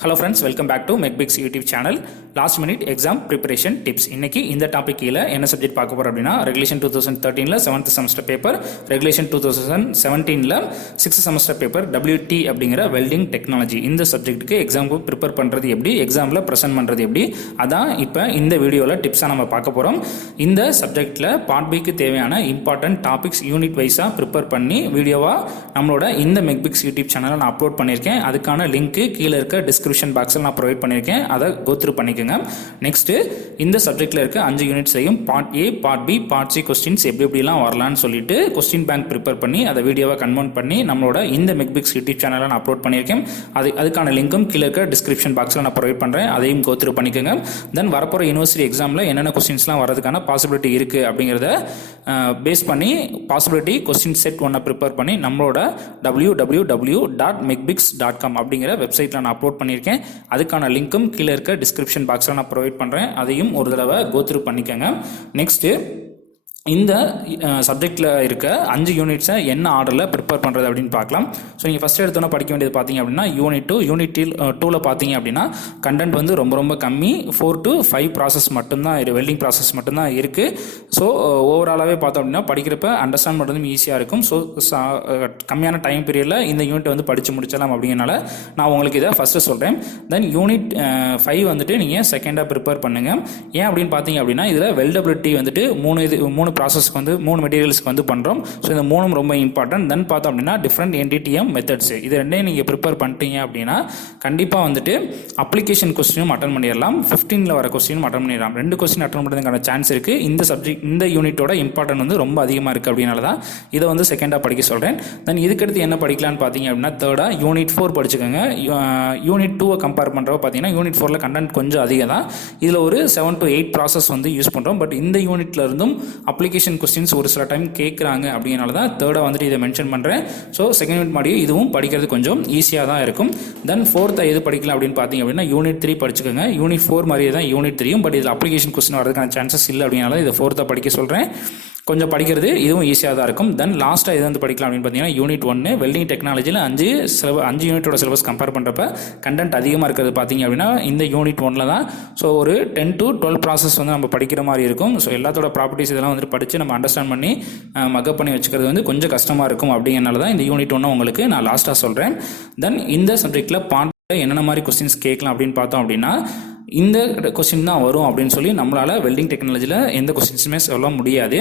Hello friends, welcome back to MechBix YouTube channel. Last minute exam preparation tips. இன்னைக்கு இந்த topic கீழ என்ன subject பார்க்க போறோம் அப்படினா ரெகுலேஷன் 2013 ல 7th செமஸ்டர் பேப்பர், ரெகுலேஷன் 2017 ல 6th செமஸ்டர் பேப்பர் WT அப்படிங்கற வெல்டிங் டெக்னாலஜி. இந்த சப்ஜெக்ட்டுக்கு எக்ஸாம்க்கு ப்ரிப்பேர் பண்றது எப்படி, எக்ஸாம்ல பிரசன்ட் பண்றது எப்படி, அதான் இப்போ இந்த வீடியோல டிப்ஸா நம்ம பார்க்க போறோம். இந்த சப்ஜெக்ட்ல பார்ட் B க்கு தேவையான இம்பார்ட்டன்ட் டாபிக்ஸ் யூனிட் வைஸா ப்ரிப்பேர் பண்ணி வீடியோவா நம்மளோட இந்த MechBix YouTube சேனல்ல நான் அப்லோட் பண்ணிருக்கேன். அதுக்கான லிங்க் கீழ இருக்க டிஸ்கிரிப்ஷன் பாக்ஸ்ல நான் ப்ரொவைட் பண்ணிருக்கேன். அதை கோ த்ரூ பண்ணிக்கங்க. நெக்ஸ்ட் இந்த சப்ஜெக்ட்ல இருக்க 5 யூனிட்ஸையும் part A, part B, part C questions எப்படிலாம் வரலாம்னு சொல்லிட்டு क्वेश्चन பேங்க் ப்ரிப்பேர் பண்ணி அதை வீடியோவா கன்வெர்ட் பண்ணி நம்மளோட இந்த MechBix YouTube சேனல்ல நான் அப்லோட் பண்ணிருக்கேன். அதுக்கான லிங்க்கும் கீழ இருக்க டிஸ்கிரிப்ஷன் பாக்ஸ்ல நான் ப்ரொவைட் பண்றேன். அதையும் கோ த்ரூ பண்ணிக்கங்க. தென் வரப்போற யூனிவர்சிட்டி எக்ஸாம்ல என்னென்ன क्वेश्चंसலாம் வரதுக்கான பாசிபிலிட்டி இருக்கு அப்படிங்கறத பேஸ் பண்ணி பாசிபிலிட்டி क्वेश्चन செட் 1 ப்ரிப்பேர் பண்ணி நம்மளோட www.mechbix.com அப்படிங்கிற வெப்சைட்ல நான் அப்லோட் பண்ணிருக்கேன். அதுக்கான லிங்க்கும் கீழ இருக்க டிஸ்கிரிப்ஷன் பாக்ஸ்ல நான் ப்ரொவைட் பண்றேன். அதையும் ஒரு தடவை கோ த்ரூ பண்ணிக்கங்க. நெக்ஸ்ட் இந்த சப்ஜெக்டில் இருக்க 5 யூனிட்ஸை என்ன ஆர்டரில் ப்ரிப்பேர் பண்ணுறது அப்படின்னு பார்க்கலாம். ஸோ நீங்கள் ஃபஸ்ட் எடுத்தோன்னா படிக்க வேண்டியது பார்த்தீங்க அப்படின்னா யூனிட் 2ல் பார்த்தீங்க அப்படின்னா கண்டென்ட் வந்து ரொம்ப கம்மி. 4 to 5 ப்ராசஸ் மட்டும்தான் வெல்டிங் ப்ராசஸ் மட்டும்தான் இருக்குது. ஸோ ஓவராலாகவே பார்த்தோம் அப்படின்னா படிக்கிறப்ப அண்டர்ஸ்டாண்ட் பண்ணுறதும் ஈஸியாக இருக்கும். ஸோ கம்மியான டைம் பீரியடில் இந்த யூனிட் வந்து படித்து முடிச்சலாம். அப்படிங்கிறனால நான் உங்களுக்கு இதை ஃபஸ்ட்டு சொல்கிறேன். தென் யூனிட் 5 வந்துட்டு நீங்கள் செகண்டாக ப்ரிப்பேர் பண்ணுங்கள். ஏன் அப்படின்னு பார்த்தீங்க அப்படின்னா இதில் வெல்டபிலிட்டி வந்துட்டு மூணு ப்ராசஸ்க்கு வந்து 3 மெட்டீரியல்ஸ்க்கு வந்து பண்ணுறோம். ஸோ இந்த 3 ரொம்ப இம்பார்ட்டன்ட். தென் பார்த்தோம் அப்படின்னா டிஃப்ரெண்ட் NDTM மெத்தட்ஸ் இது ரெண்டையும் நீங்கள் ப்ரிப்பேர் பண்ணிட்டீங்க அப்படின்னா கண்டிப்பாக வந்துட்டு அப்ளிகேஷன் கொஸ்டினும் அட்டன் பண்ணிடலாம். 15ல் வர கொஸ்டினும் அட்டன் பண்ணிடலாம். 2 கொஸ்டின் அட்டன் பண்ணுறதுக்கான சான்ஸ் இருக்குது. இந்த சப்ஜெக்ட் இந்த யூனிட்டோட இம்பார்ட்டன்ட் வந்து ரொம்ப அதிகமாக இருக்குது. அப்படினால தான் இதை வந்து செகண்டாக படிக்க சொல்கிறேன். தென் இதுக்கடுத்து என்ன படிக்கலான்னு பார்த்தீங்க அப்படின்னா தேர்டாக யூனிட் 4 படிச்சுக்கோங்க. யூனிட் 2 கம்பேர் பண்ணுறப்ப பார்த்தீங்கன்னா யூனிட் 4ல் கண்டென்ட் கொஞ்சம் அதிகம் தான். இதில் ஒரு 7 to 8 ப்ராசஸ் வந்து யூஸ் பண்ணுறோம். பட் இந்த யூனிட்ல இருந்தும் அப்ளிகேஷன் கொஸ்டின்ஸ் ஒரு சில டைம் கேட்குறாங்க. அப்படிங்கிறனால தான் தேர்டாக வந்துட்டு இதை மென்ஷன் பண்ணுறேன். ஸோ செகண்ட் யூனிட் மாதிரியும் இதுவும் படிக்கிறது கொஞ்சம் ஈஸியாக தான் இருக்கும். தென் ஃபோர்த்தை எது படிக்கலாம் அப்படின்னு பார்த்தீங்க அப்படின்னா யூனிட் 3 படிச்சுக்கோங்க. யூனிட் 4 மாதிரியே தான் யூனிட் 3யும். பட் இதில் அப்ளிகேஷன் கொஸ்டின் வரதுக்கான சான்சஸ் இல்லை. அப்படிங்கிறனால இதை 4த்தை படிக்க சொல்கிறேன். கொஞ்சம் படிக்கிறது இதுவும் ஈஸியாக தான் இருக்கும். தென் லாஸ்ட்டாக இது வந்து படிக்கலாம் அப்படின்னு பார்த்தீங்கன்னா யூனிட் 1 வெல்டிங் டெக்னாலஜியில் 5 யூனிட்டோட சிலபஸ் கம்பேர் பண்ணுறப்ப கண்டென்ட் அதிகமாக இருக்கிறது பார்த்தீங்க அப்படின்னா இந்த யூனிட் 1ல் தான். ஸோ ஒரு 10 to 12 ப்ராசஸ் வந்து நம்ம படிக்கிற மாதிரி இருக்கும். ஸோ எல்லாத்தோட ப்ராப்பர்ட்டிஸ் இதெல்லாம் வந்து படித்து நம்ம அண்டர்ஸ்டாண்ட் பண்ணி மக்கப் பண்ணி வச்சுக்கிறது வந்து கொஞ்சம் கஷ்டமாக இருக்கும். அப்படிங்கிறனால தான் இந்த யூனிட் 1 உங்களுக்கு நான் லாஸ்ட்டாக சொல்கிறேன். தென் இந்த சப்ஜெக்டில் என்னென்ன மாதிரி கொஸ்டின்ஸ் கேட்கலாம் அப்படின்னு பார்த்தோம் அப்படின்னா இந்த கொஸ்டின் தான் வரும் அப்படின்னு சொல்லி நம்மளால் வெல்டிங் டெக்னாலஜியில் எந்த கொஸ்டின்ஸுமே சொல்ல முடியாது.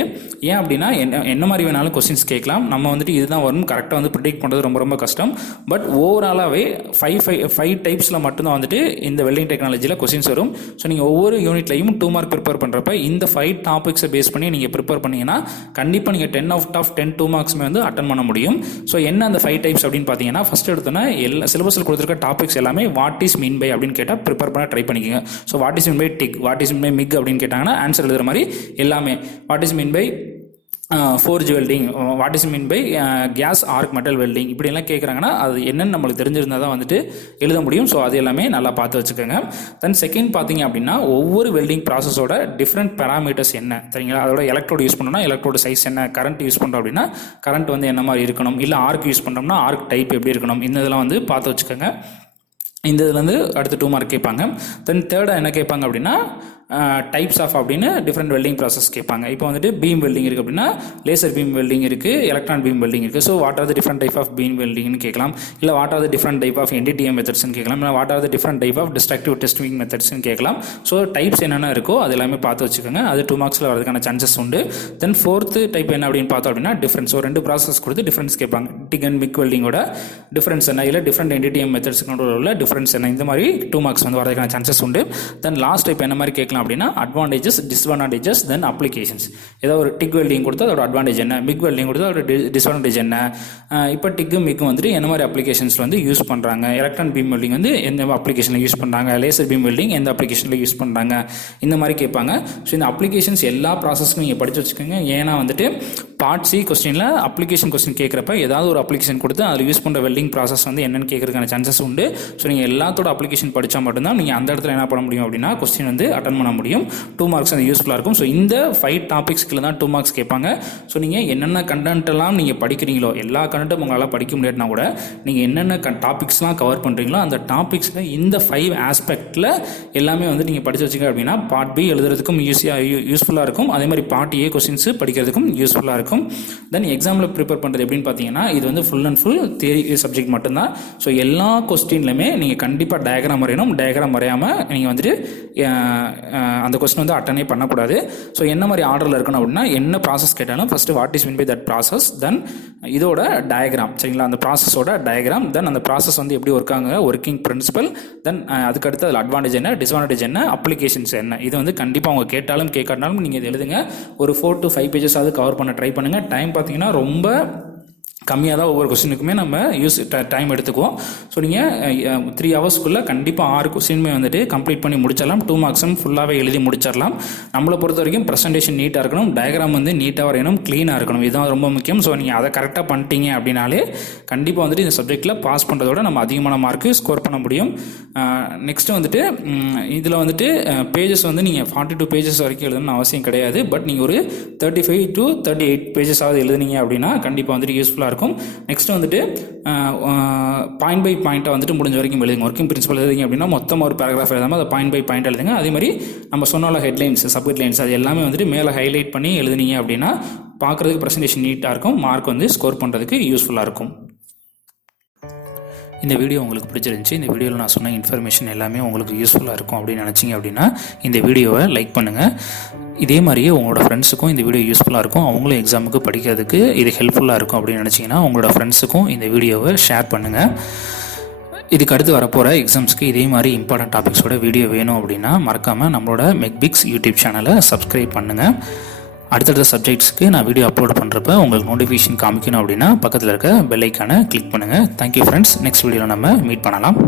ஏன் அப்படின்னா என்ன மாதிரி வேணாலும் கொஸ்டின்ஸ் கேட்கலாம். நம்ம வந்துட்டு இதுதான் வரும் கரெக்டாக வந்து ப்ரிடிக்ட் பண்ணுறது ரொம்ப கஷ்டம். பட் ஓவராலாகவே 5 டைப்ஸில் மட்டும்தான் வந்துட்டு இந்த வெல்டிங் டெக்னாலஜியில் கொஸ்டின்ஸ் வரும். ஸோ நீங்கள் ஒவ்வொரு யூனிட்லையும் 2 மார்க் ப்ரிப்பேர் பண்ணுறப்ப இந்த 5 டாபிக்ஸை பேஸ் பண்ணி நீங்கள் ப்ரிப்பேர் பண்ணிங்கன்னா கண்டிப்பாக நீங்கள் 10 out of 10 2 மார்க்ஸுமே வந்து அட்டன் பண்ண முடியும். ஸோ என்ன அந்த 5 டைப்ஸ் அப்படின்னு பார்த்தீங்கன்னா ஃபஸ்ட் எடுத்தோன்னா எல்லா சிலபஸில் கொடுத்துருக்க டாபிக்ஸ் எல்லாமே வாட் இஸ் மீன் பை அப்படின்னு கேட்டால் ப்ரிப்பேர் பண்ண ட்ரை பண்ணிக்கோங்க. So what is mean by TIG, what is mean by MIG அப்படின்னு கேட்டாங்கன்னா ஆன்சர் எழுதுற மாதிரி எல்லாமே what is mean by forge welding, what is mean by gas arc metal welding இப்படிலாம் கேட்குறாங்கன்னா அது என்னென்னு நம்மளுக்கு தெரிஞ்சிருந்தால் தான் வந்துட்டு எழுத முடியும். ஸோ அது எல்லாமே நல்லா பார்த்து வச்சுக்கோங்க. தென் செகண்ட் பார்த்தீங்க அப்படின்னா ஒவ்வொரு வெல்டிங் ப்ராசஸோட டிஃப்ரெண்ட் பேராமீட்டர்ஸ் என்ன சரிங்களா, அதோட எலக்ட்ரோடு யூஸ் பண்ணோம்னா எலக்ட்ரோட சைஸ் என்ன, கரண்ட் யூஸ் பண்ணுறோம் அப்படின்னா கரண்ட் வந்து என்ன மாதிரி இருக்கணும், இல்லை ஆர்க் யூஸ் பண்ணுறோம்னா ஆர்க் டைப் எப்படி இருக்கணும், இந்த இதெல்லாம் வந்து பார்த்து வச்சுக்கோங்க. இந்த இதில் வந்து அடுத்து 2 மார்க் கேட்பாங்க. தென் தேர்டாக என்ன கேட்பாங்க அப்படின்னா டைப்ஸ் ஆஃப் அப்படின்னு டிஃப்ரெண்ட் வெல்டிங் ப்ராசஸ் கேட்பாங்க. இப்போ வந்துட்டு பீம் வெல்டிங் இருக்குது அப்படின்னா லேசர் பீம் வெல்டிங் இருக்குது, எலக்ட்ரான் பீம் வெல்டிங் இருக்குது. So what are the different type of beam வெல்டிங்னு கேட்கலாம். இல்லை what are the different type of NDTM மெத்தட்ஸ்னு கேட்கலாம். இல்லை what are the different type of destructive testing மெத்தட்ஸ்னு கேட்கலாம். ஸோ டைப்ஸ் என்னென்ன இருக்கோ அது எல்லாமே பார்த்து வச்சுக்கோங்க. அது 2 மார்க்ஸில் வரதுக்கான சான்சஸ் உண்டு. தென் ஃபோர்த்து டைப் என்ன அப்படின்னு பார்த்தோம் அப்படின்னா டிஃப்ரென்ஸ். ஸோ 2 ப்ராசஸ் கொடுத்து டிஃப்ரென்ஸ் கேட்பாங்க. டிக் அண்ட் மிக் வெல்டிங்கோட டிஃப்ரென்ஸ் என்ன, இல்லை டிஃப்ரெண்ட் NDTM மெத்தட்ஸ்க்கு உள்ள டிஃப்ரென்ஸ் என்ன, இந்த மாதிரி 2 மார்க்ஸ் வந்து வரதுக்கான சான்சஸ் உண்டு. தென் லாஸ்ட் டைப் என்ன மாதிரி கேட்கலாம் அப்படின்னா டிஸ்அட்வான்டேஜஸ் தென் அப்ளிகேஷன்ஸ். ஏதோ ஒரு டிக் வெல்டிங் கொடுத்தா அதோட அட்வான்டேஜ் என்ன, மிக் வெல்டிங் கொடுத்தா அதோட டிஸ்அட்வான்டேஜ் என்ன, இப்போ டிக்கும் மிக்கும் வந்துட்டு என்ன மாதிரி அப்ளிகேஷன்ஸில் வந்து யூஸ் பண்ணுறாங்க, எலக்ட்ரான் பீம் வெல்டிங் வந்து எந்த அப்ளிகேஷனில் யூஸ் பண்ணுறாங்க, லேசர் பீம் வெல்டிங் எந்த அப்ளிகேஷனில் யூஸ் பண்ணுறாங்க, இந்த மாதிரி கேட்பாங்க. ஸோ இந்த அப்ளிகேஷன்ஸ் எல்லா ப்ராசஸ்க்கும் நீங்கள் படித்து வச்சுக்கோங்க. ஏன்னா வந்துட்டு பார்ட் C கொஸ்டினில் அப்ளிகேஷன் கொஸ்டின் கேட்குறப்ப ஏதாவது ஒரு அப்ளிகேஷன் கொடுத்து அதில் யூஸ் பண்ணுற வெல்டிங் ப்ராசஸ் வந்து என்னென்னு கேட்கறதுக்கான சான்சஸ் உண்டு. ஸோ நீங்கள் எல்லாத்தோட அப்ளிகேஷன் படித்தா மட்டும்தான் நீங்கள் அந்த இடத்துல என்ன பண்ண முடியும் அப்படின்னா கொஸ்டின் வந்து அட்டன் பண்ண பண்ண முடியும். 2 மார்க்ஸ் அது யூஸ்ஃபுல்லாக இருக்கும். ஸோ இந்த 5 டாபிக்ஸ்க்குள்ள தான் 2 மார்க்ஸ் கேட்பாங்க. ஸோ நீங்கள் என்னென்ன கண்டென்ட் எல்லாம் நீங்கள் படிக்கிறீங்களோ எல்லா கண்டென்ட்டும் உங்களால் படிக்க முடியாதுனா கூட நீங்கள் என்னென்ன டாபிக்ஸ்லாம் கவர் பண்ணுறீங்களோ அந்த டாபிக்ஸில் இந்த 5 ஆஸ்பெக்டில் எல்லாமே வந்து நீங்கள் படித்து வச்சுக்க அப்படின்னா பார்ட் பி எழுதுறதுக்கும் யூஸ்ஃபுல்லாக இருக்கும். அதே மாதிரி பார்ட் ஏ கொஸ்டின்ஸ் படிக்கிறதுக்கும் யூஸ்ஃபுல்லாக இருக்கும். தென் எக்ஸாமில் ப்ரிப்பேர் பண்ணுறது எப்படின்னு பார்த்தீங்கன்னா இது வந்து full and full theory subject மட்டும்தான். ஸோ எல்லா கொஸ்டின்லையுமே நீங்கள் கண்டிப்பாக டயக்ராம் வரையணும். டயக்ராம் வரையாமல் நீங்கள் வந்துட்டு அந்த கொஸ்டின் வந்து அட்டனே பண்ணக்கூடாது. ஸோ என்ன மாதிரி ஆர்டரில் இருக்கணும் அப்படின்னா என்ன ப்ராசஸ் கேட்டாலும் first what is mean by that process, then இதோட டயக்ராம், சரிங்களா, அந்த ப்ராசஸோட டயக்ராம், தென் அந்த ப்ராசஸ் வந்து எப்படி ஒர்க் ஆகுங்க, ஒர்க்கிங் பிரின்சிபல், தென் அதுக்கடுத்து அதில் அட்வான்டேஜ் என்ன, டிஸ்அட்வான்டேஜ் என்ன, அப்ளிகேஷன்ஸ் என்ன, இது வந்து கண்டிப்பாக அவங்க கேட்டாலும் கேட்காட்டாலும் நீங்கள் இது எழுதுங்க. ஒரு 4 to 5 பேஜஸாவது கவர் பண்ண ட்ரை பண்ணுங்கள். டைம் பார்த்தீங்கன்னா ரொம்ப கம்மியாக தான் ஒவ்வொரு கொஸ்டினுக்குமே நம்ம டைம் எடுத்துக்குவோம். ஸோ நீங்கள் 3 ஹவர்ஸ்க்குள்ளே கண்டிப்பாக 6 கொஸ்டினுமே வந்துட்டு கம்ப்ளீட் பண்ணி முடிச்சிடலாம். 2 மார்க்ஸும் ஃபுல்லாகவே எழுதி முடிச்சிடலாம். நம்மளை பொறுத்த வரைக்கும் ப்ரெசன்டேஷன் நீட்டாக இருக்கணும், டயக்ராம் வந்து நீட்டாக வரையணும், க்ளீனாக இருக்கணும். இதுதான் ரொம்ப முக்கியம். ஸோ நீங்கள் அதை கரெக்டாக பண்ணிட்டீங்க அப்படின்னாலே கண்டிப்பாக வந்துட்டு இந்த சப்ஜெக்டில் பாஸ் பண்ணுறதோட நம்ம அதிகமான மார்க்கு ஸ்கோர் பண்ண முடியும். நெக்ஸ்ட்டு வந்துட்டு இதில் வந்துட்டு பேஜஸ் வந்து நீங்கள் 42 பேஜஸ் வரைக்கும் எழுதணும்னு அவசியம் கிடையாது. பட் நீங்கள் ஒரு 35 to 38 பேஜஸாவது எழுதுனீங்க அப்படின்னா கண்டிப்பாக வந்துட்டு யூஸ்ஃபுல்லாக இருக்கும். நெக்ஸ்ட் வந்துட்டு பாயிண்ட் பை பாயிண்ட்டை வந்துட்டு முடிஞ்ச வரைக்கும் எழுதுங்க. ஒர்க்கிங் பிரின்சிபல் எழுதுங்க அப்படின்னா மொத்தமாக ஒரு பேராகிராஃப் எழுதாமல் அதை பாயிண்ட் பை பாயிண்ட் எழுதுங்க. அதே மாதிரி நம்ம சொன்னால ஹெட்லைன்ஸ், சப் ஹெட்லைன்ஸ் அது எல்லாமே வந்துட்டு மேலே ஹைலைட் பண்ணி எழுதுனீங்க அப்படின்னா பார்க்குறதுக்கு ப்ரெசன்டேஷன் நீட்டாக இருக்கும், மார்க் வந்து ஸ்கோர் பண்ணுறதுக்கு யூஸ்ஃபுல்லாக இருக்கும். இந்த வீடியோ உங்களுக்கு பிடிச்சிருந்துச்சி, இந்த வீடியோவில் நான் சொன்ன இன்ஃபர்மேஷன் எல்லாமே உங்களுக்கு யூஸ்ஃபுல்லாக இருக்கும் அப்படின்னு நினச்சிங்க அப்படின்னா இந்த வீடியோவை லைக் பண்ணுங்கள். இதே மாதிரியே உங்களோட ஃப்ரெண்ட்ஸுக்கும் இந்த வீடியோ யூஸ்ஃபுல்லாக இருக்கும், அவங்களும் எக்ஸாமுக்கு படிக்கிறதுக்கு இது ஹெல்ப்ஃபுல்லாக இருக்கும் அப்படின்னு நினச்சிங்கன்னா உங்களோட ஃப்ரெண்ட்ஸுக்கும் இந்த வீடியோவை ஷேர் பண்ணுங்கள். இதுக்கு அடுத்து வரப்போகிற எக்ஸாம்ஸ்க்கு இதே மாதிரி இம்பார்ட்டன்ட் டாபிக்ஸோட வீடியோ வேணும் அப்படின்னா மறக்காமல் நம்மளோட மெக்பிக்ஸ் யூடியூப் சேனலை சப்ஸ்கிரைப் பண்ணுங்கள். அடுத்தடுத்த சப்ஜெக்ட்ஸ்க்கு நான் வீடியோ அப்லோட் பண்ணுறப்ப உங்களுக்கு நோட்டிஃபிகேஷன் காமிக்கணும் அப்படின்னா பக்கத்தில் இருக்க பெல் ஐக்கானை கிளிக் பண்ணுங்கள். Thank you friends. நெக்ஸ்ட் வீடியோவில் நம்ம மீட் பண்ணலாம்.